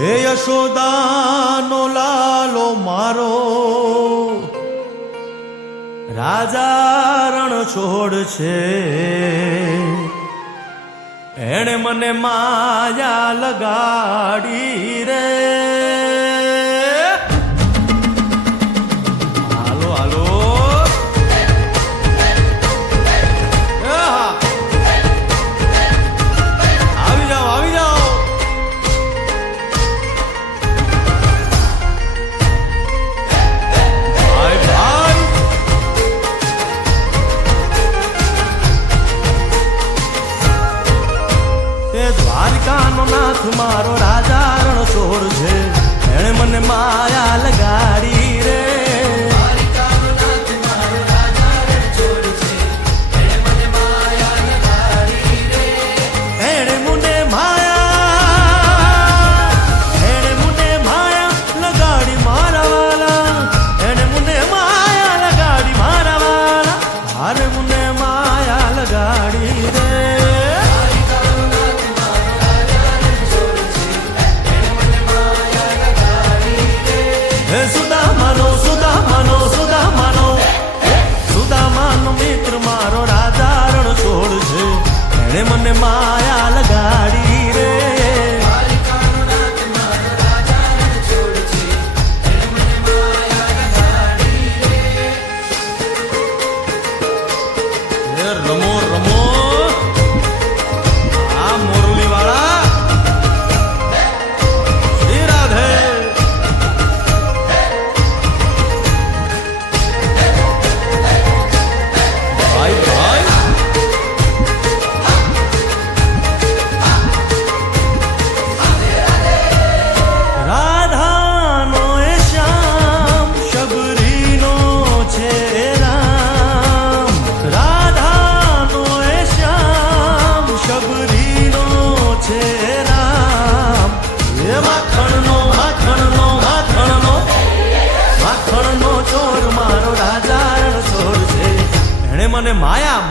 હે યશોદાનો લાલો મારો રાજા રણ છોડ છે, એણે મને માયા લગાડી રે. હાલો હાલો આવી જાઓ આવી જાઓ. ભાઈ ભાઈ એ દ્વારકાનો નાથ મારો રાજા રણ છોડ છે, એણે મને માયા લગાડી રે. એણે મને માયા લગાડી મારા વાલા, એણે મને માયા લગાડી મારા વાલા, હારે મને માયા લગાડી રે. સુદામાનો મિત્ર મારો રાજા રણ છોડ છે, એણે મને માયા લગાડી રે. રમો રમો આ મોરલી વાળા શ્રી રાધે. ભાઈ ભાઈ રાધાનો એ શ્યામ શબરીનો છે રામ, રાધાનો એ શ્યામ શબરીનો છે રામ. એ માખણનો ચોર મારો રાજા રણ છોડ છે, એણે મને માયા